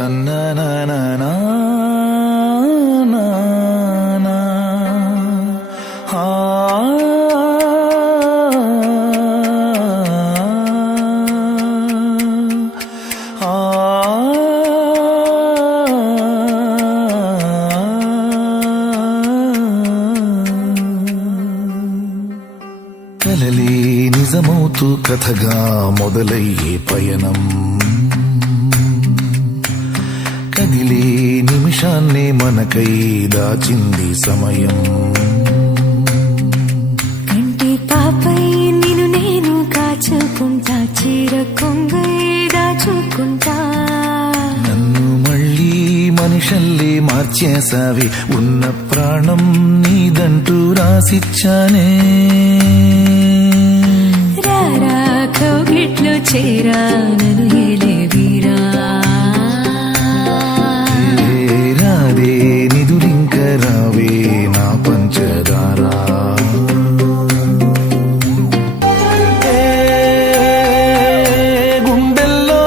తన్ననననా కలలే నిజమవుతూ కథగా మొదలయ్యే పయనం కదిలే నిమిషాన్నే మనకై దాచింది సమయం కంటి పాపై నిన్ను నేను కాచుకుంటా చీర కొంగై దాచుకుంటా నన్ను మళ్ళీ మనిషల్లే మార్చేసావి ఉన్న ప్రాణం నీదంటూ రాసిచ్చానే రారా కౌగిట్లో చేరా నన్ను ఏలే వీరా రాదే నిదురింక రావే నా పంచదారా గుండెల్లో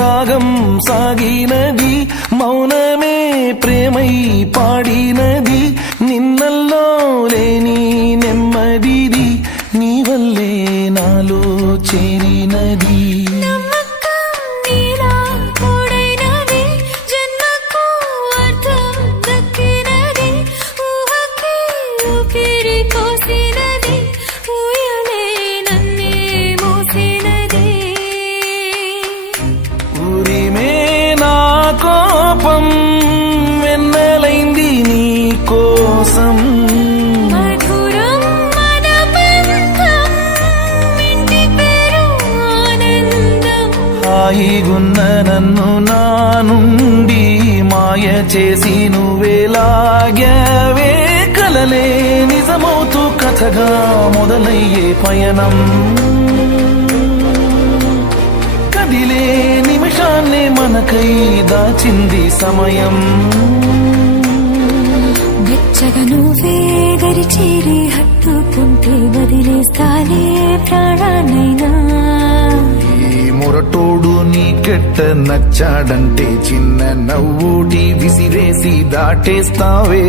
రాగం సాగినది మౌనమే ప్రేమై పాడినది నిన్నల్లో లేని నెమ్మదిది నీ వల్లే నాలో చేరినది ఊరిమే నా కోపం వెన్నెలైంది నీ కోసం హాయిగున్న నన్ను నా నుండి మాయ చేసి నువ్వేలాగావే కలలే నిజమవుతూ కథగా మొదలయ్యే పయనం కదిలే నిమిషాన్నే మనకై దాచింది సమయం వెచ్చగా నువ్వే దరి చేరి హత్తుకుంటే వదిలేస్తాలే ప్రాణానైనా ఈ మొరటోడు నీకెట్ట నచ్చాడంటే చిన్న నవ్వుడి విసిరేసి దాటేస్తావే